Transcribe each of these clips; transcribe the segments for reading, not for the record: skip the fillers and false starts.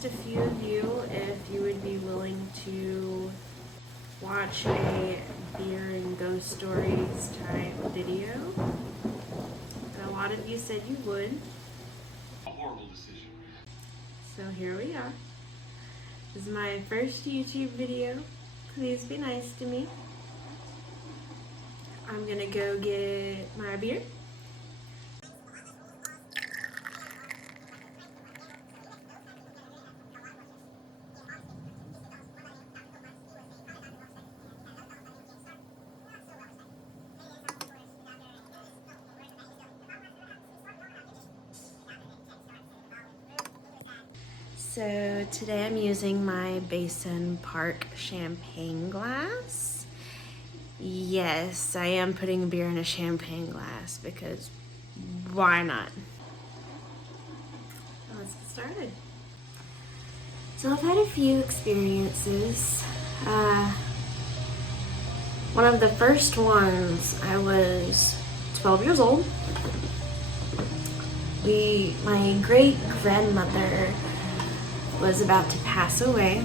asked a few of you if you would be willing to watch a beer and ghost stories type video. And a lot of you said you would. A horrible decision. So here we are. This is my first YouTube video. Please be nice to me. I'm gonna go get my beer. So today I'm using my Basin Park champagne glass. Yes, I am putting beer in a champagne glass because why not? Let's get started. So I've had a few experiences. One of the first ones, I was 12 years old. My great-grandmother was about to pass away.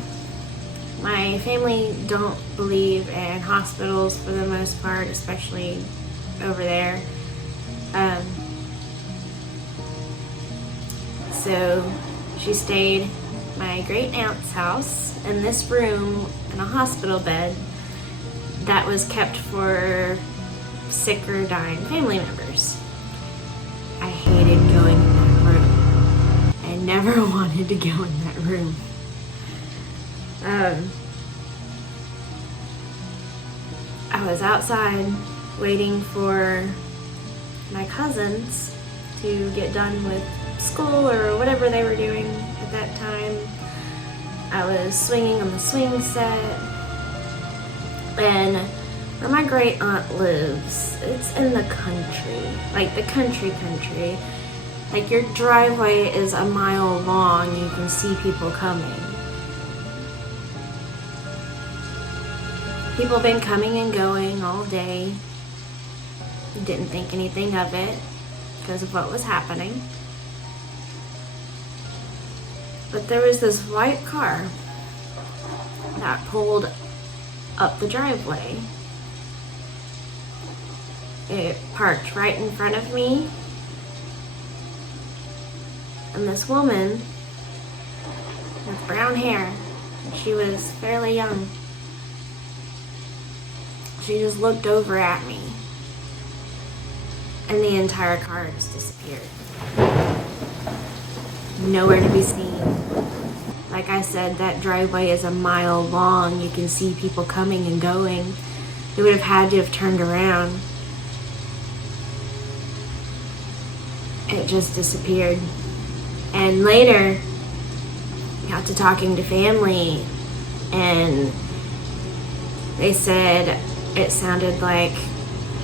My family don't believe in hospitals for the most part, especially over there. So she stayed at my great aunt's house in this room in a hospital bed that was kept for sick or dying family members. I hated going in that room. I never wanted to go in that room. I was outside waiting for my cousins to get done with school or whatever they were doing at that time. I was swinging on the swing set, and where my great aunt lives, it's in the country, like the country. Like your driveway is a mile long, you can see people coming. People have been coming and going all day. Didn't think anything of it because of what was happening. But there was this white car that pulled up the driveway. It parked right in front of me. And this woman with brown hair, she was fairly young. She just looked over at me, and the entire car just disappeared. Nowhere to be seen. Like I said, that driveway is a mile long. You can see people coming and going. They would have had to have turned around. It just disappeared. And later, I got to talking to family, and they said it sounded like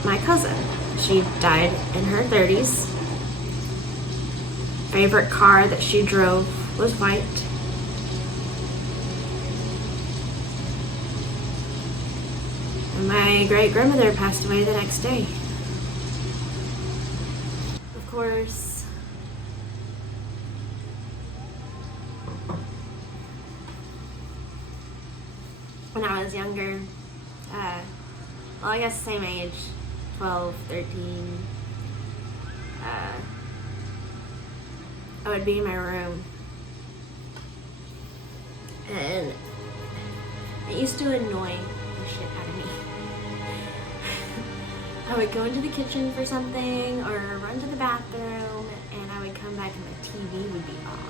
my cousin. She died in her 30s. Favorite car that she drove was white. And my great-grandmother passed away the next day. Of course, when I was younger, well, I guess same age, 12, 13, I would be in my room, and it used to annoy the shit out of me. I would go into the kitchen for something or run to the bathroom, and I would come back and the TV would be off.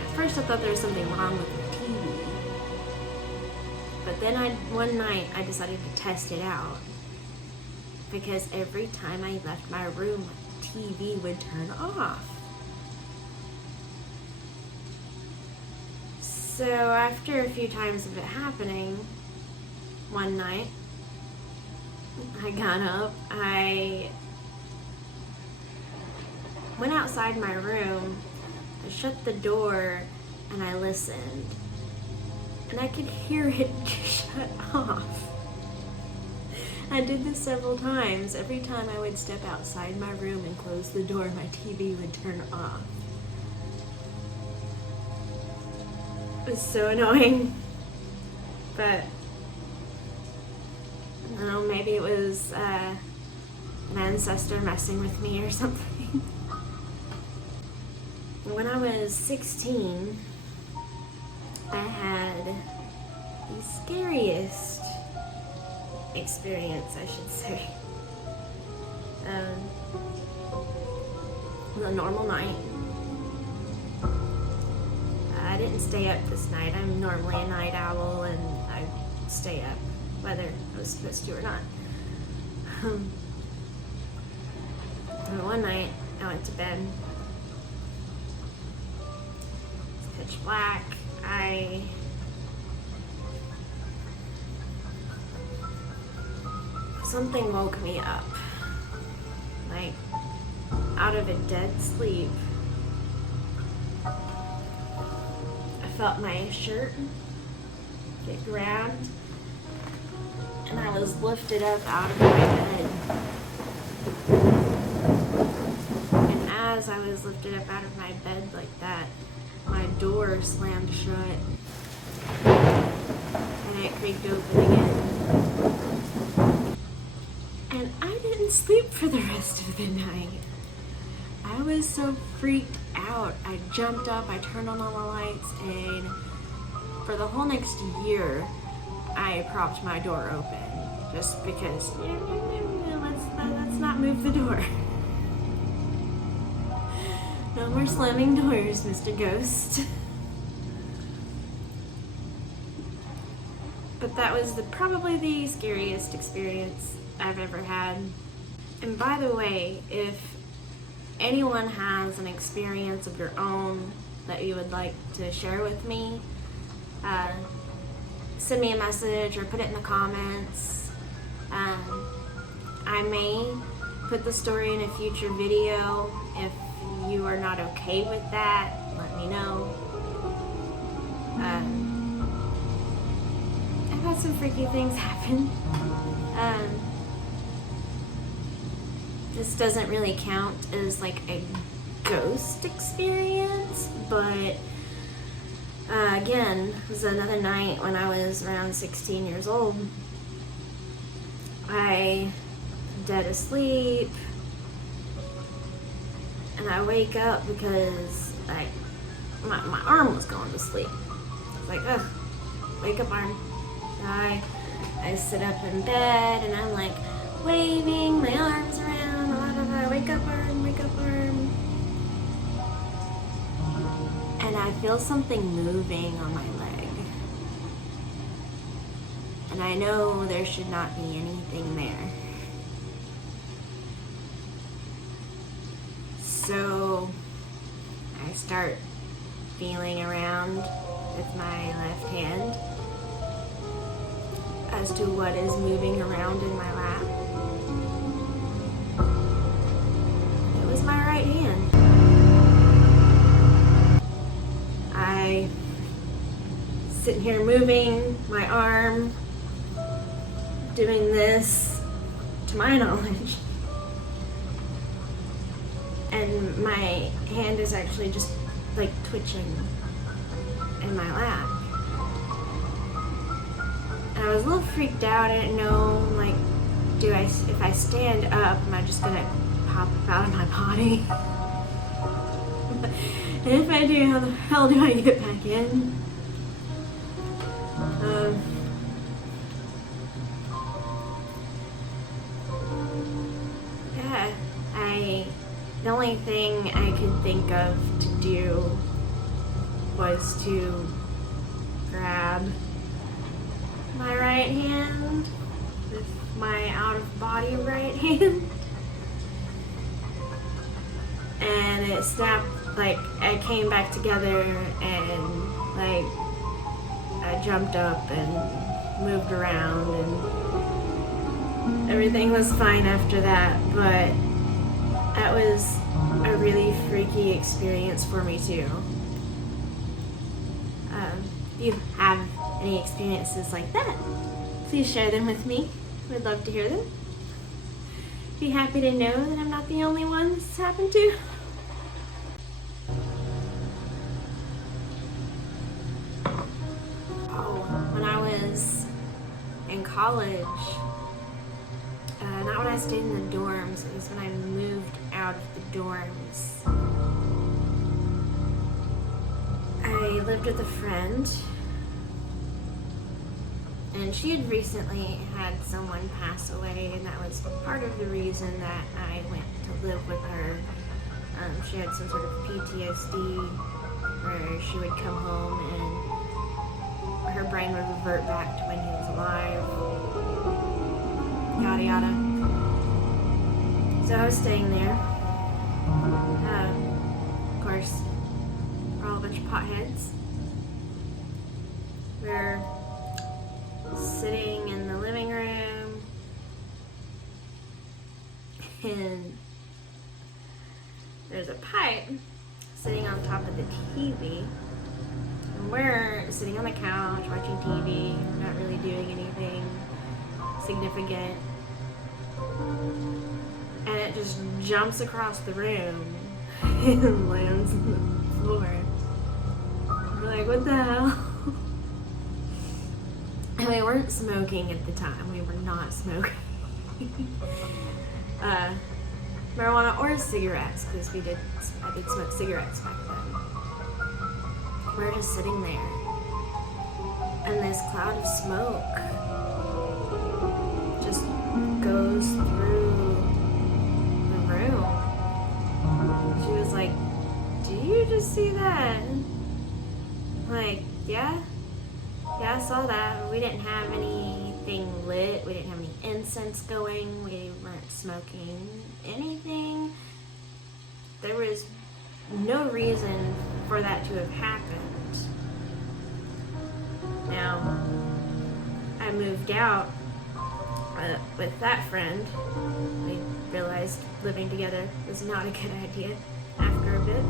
At first I thought there was something wrong with the TV. But then one night I decided to test it out, because every time I left my room, the TV would turn off. So after a few times of it happening, one night I got up, I went outside my room, I shut the door, and I listened. And I could hear it shut off. I did this several times. Every time I would step outside my room and close the door, my TV would turn off. It was so annoying. But I don't know, maybe it was an ancestor messing with me or something. When I was 16, I had the scariest experience, I should say. It was a normal night. I didn't stay up this night. I'm normally a night owl and I stay up whether I was supposed to or not. And one night I went to bed. It's pitch black. Something woke me up, like out of a dead sleep. I felt my shirt get grabbed and I was lifted up out of my bed. And as I was lifted up out of my bed like that, my door slammed shut and it creaked open again. And I didn't sleep for the rest of the night. I was so freaked out. I jumped up, I turned on all the lights, and for the whole next year, I propped my door open just because, let's not move the door. No more slamming doors, Mr. Ghost. But that was probably the scariest experience I've ever had. And by the way, if anyone has an experience of your own that you would like to share with me, send me a message or put it in the comments. I may put the story in a future video. If you are not okay with that, let me know. I've had some freaky things happen. This doesn't really count as like a ghost experience, but again, it was another night when I was around 16 years old. I dead asleep, and I wake up because my arm was going to sleep. I was like, ugh, wake up arm. So I sit up in bed and I'm like waving my arms around. Wake up arm, wake up arm. And I feel something moving on my leg. And I know there should not be anything there. So I start feeling around with my left hand as to what is moving around in my lap. It was my right hand. I sitting here moving my arm, doing this to my knowledge. And my hand is actually just like twitching in my lap. And I was a little freaked out. I didn't know, like, if I stand up, am I just gonna pop out of my body? And if I do, how the hell do I get back in? Yeah, the only thing I could think of to do was to grab my right hand with my out-of-body right hand, and it snapped, like I came back together, and like I jumped up and moved around, and everything was fine after that. But that was a really freaky experience for me too. If you have any experiences like that, please share them with me. We'd love to hear them. Be happy to know that I'm not the only one this happened to. college. Not when I stayed in the dorms. It was when I moved out of the dorms. I lived with a friend, and she had recently had someone pass away, and that was part of the reason that I went to live with her. She had some sort of PTSD where she would come home and her brain would revert back to when he was alive. Yada yada. So I was staying there. Of course, we're all a bunch of potheads. We're sitting in the living room, and there's a pipe sitting on top of the TV. And we're sitting on the couch watching TV, not really doing anything significant. And it just jumps across the room and lands on the floor. We're like, what the hell? And we weren't smoking at the time. We were not smoking. Marijuana or cigarettes, because I did smoke cigarettes back then. We're just sitting there, and this cloud of smoke just goes through the room. She was like, "Do you just see that?" I'm like, yeah, I saw that. We didn't have anything lit. We didn't have any incense going. We weren't smoking anything. There was no reason for that to have happened. Now, I moved out with that friend. We realized living together was not a good idea after a bit.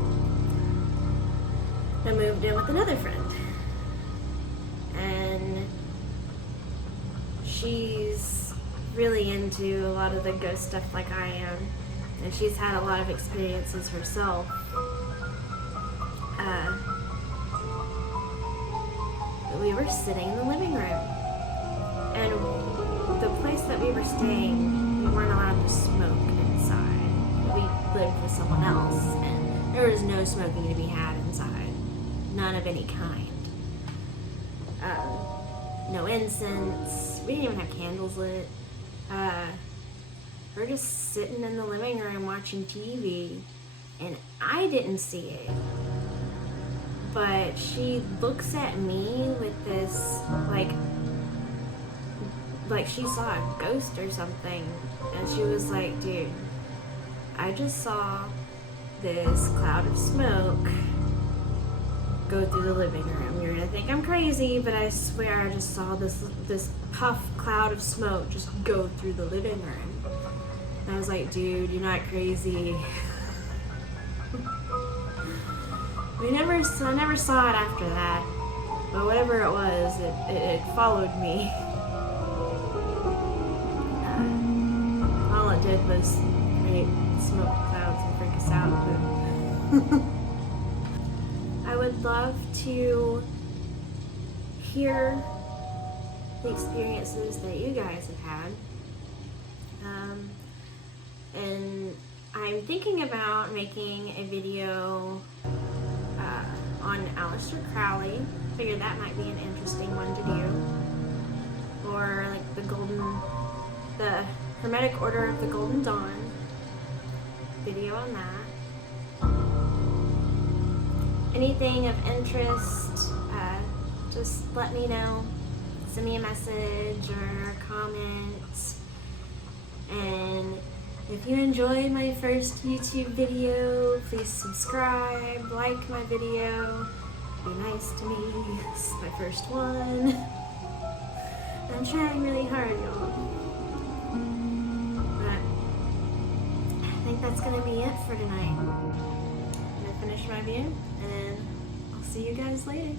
I moved in with another friend. And she's really into a lot of the ghost stuff like I am. And she's had a lot of experiences herself. We were sitting in the living room. And the place that we were staying, we weren't allowed to smoke inside. We lived with someone else, and there was no smoking to be had inside. None of any kind. No incense. We didn't even have candles lit. We're just sitting in the living room watching TV, and I didn't see it. But she looks at me with this, like she saw a ghost or something. And she was like, dude, I just saw this cloud of smoke go through the living room. You're gonna think I'm crazy, but I swear I just saw this puff cloud of smoke just go through the living room. And I was like, dude, you're not crazy. I never saw it after that, but whatever it was, it followed me. All it did was create smoke clouds and freak us out. But I would love to hear the experiences that you guys have had. And I'm thinking about making a video on Aleister Crowley. Figured that might be an interesting one to do. Or like the Hermetic Order of the Golden Dawn. Video on that. Anything of interest, just let me know. Send me a message or a comment. And if you enjoyed my first YouTube video, please subscribe, like my video, be nice to me. This is my first one. I'm trying really hard, y'all. But I think that's gonna be it for tonight. I'm gonna finish my view, and I'll see you guys later.